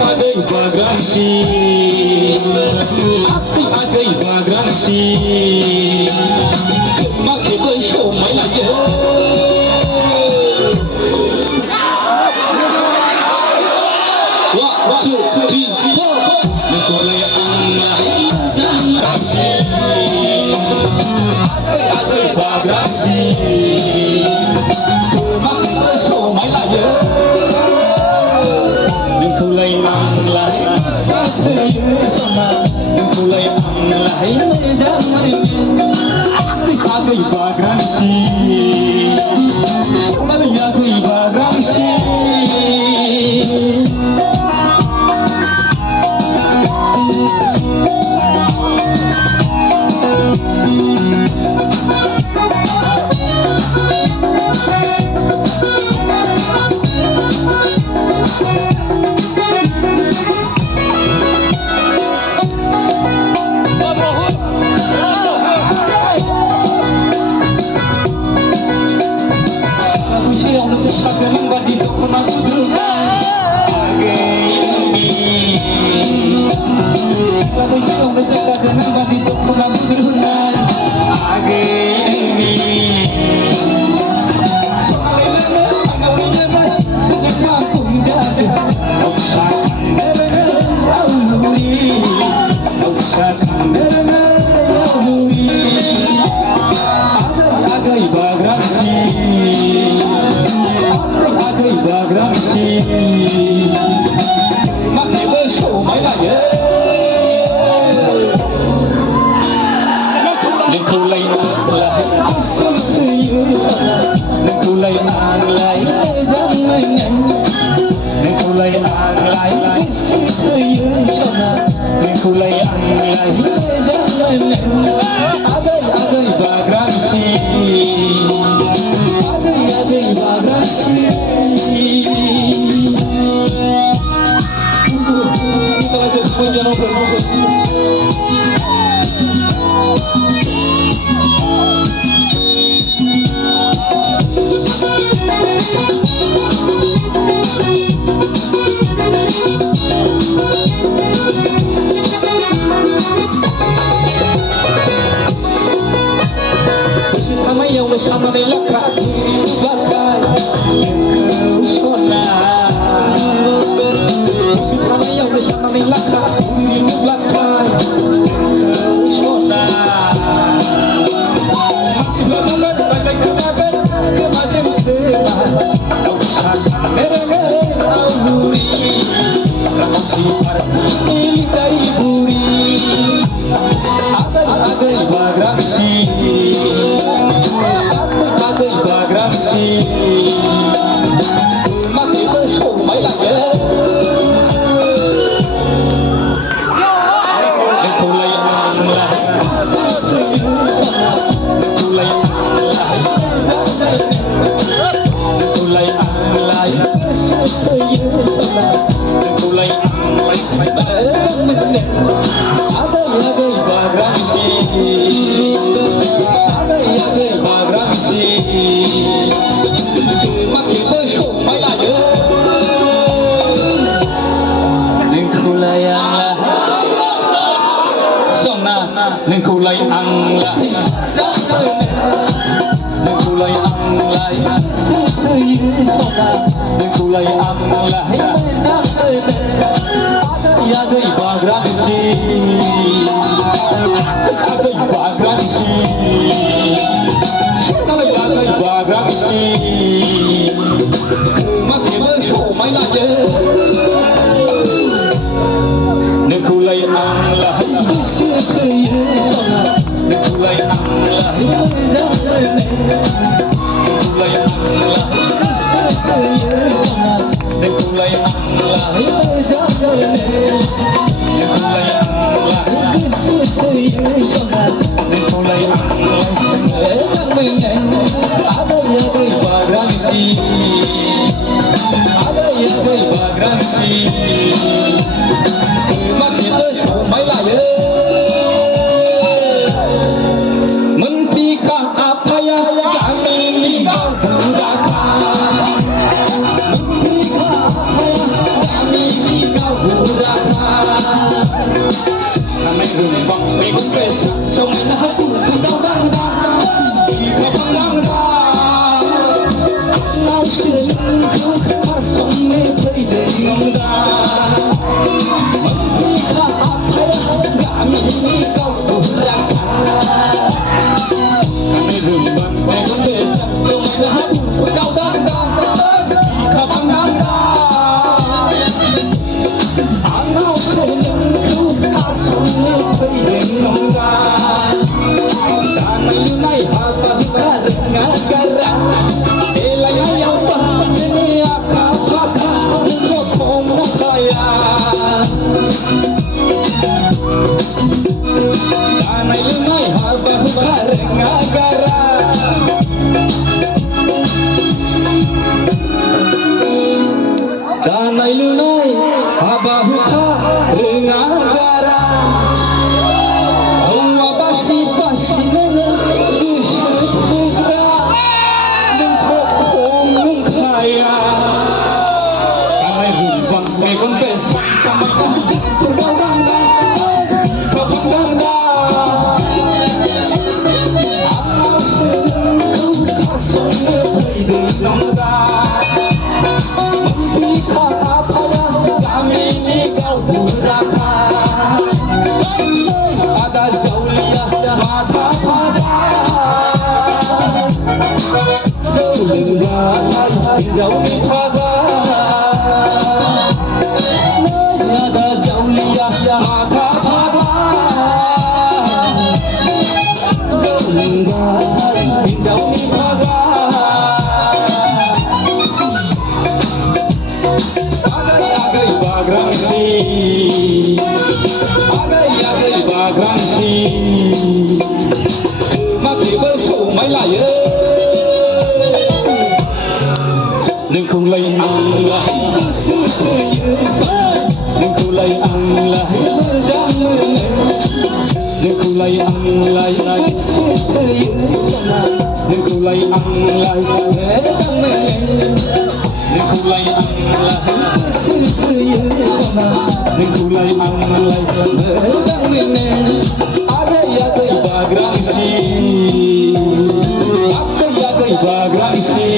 Agai vagransi, agai vagransi, makai bershow mai lagi. One, two, three, four. Nikolai agai vagransi, makai bershow mai lagi. Kulay ang lahi, kulay ang lahi, ako'y vagransi, ako'y vagransi. Makai bershow mai lagi. Kulay ang lahi, kulay ang lahi, kulay ang lahi, kulay ang lahi. Agai vagransi, agai vagransi. Bersama melaka bagai pesona, kami yang bersama melaka bagai pesona. Masih bagaimana bagai kenangan kemajuan depan, usahakan mereka auri, kasih arti dari buri, agai vagransi. Agai vagransi, makai bershow mai lagi. Kulay ang lahi, kulay ang lahi, kulay ang lahi, kulay ang lahi. Agai vagransi, agai vagransi, makai bershow mai lagi. Kulay ang lahi, sona, kulay ang lahi, kulay ang lahi, kulay ang lahi. Agai vagransi, agai vagransi, agai vagransi, makai bershow mai lagi. Kulay ang lahi, kulay ang lahi, kulay ang lahi, kulay ang lahi, kulay ang Mentika apa ya kami Danai lunai abahu kha ringagara awa basi basi nene kushra nung khom nung khaya kanai rumbang me kon bes sama kan purgau dang dang khom dang dang amma sung khasong ne phai de nong da dấu đi qua ga nơi đã dấu lia mà tha tha ba dấu lưng ga dấu đi qua ga agai bagrang si agai bagrang si mati bersu mai lại đừng không lấy ăn lại đừng không lấy ăn lại đừng không lấy ăn lại đừng không lấy ăn lại đừng không lấy ăn lại đừng không lấy ăn lại ada ya kai bagrang si ada ya kai bagrang si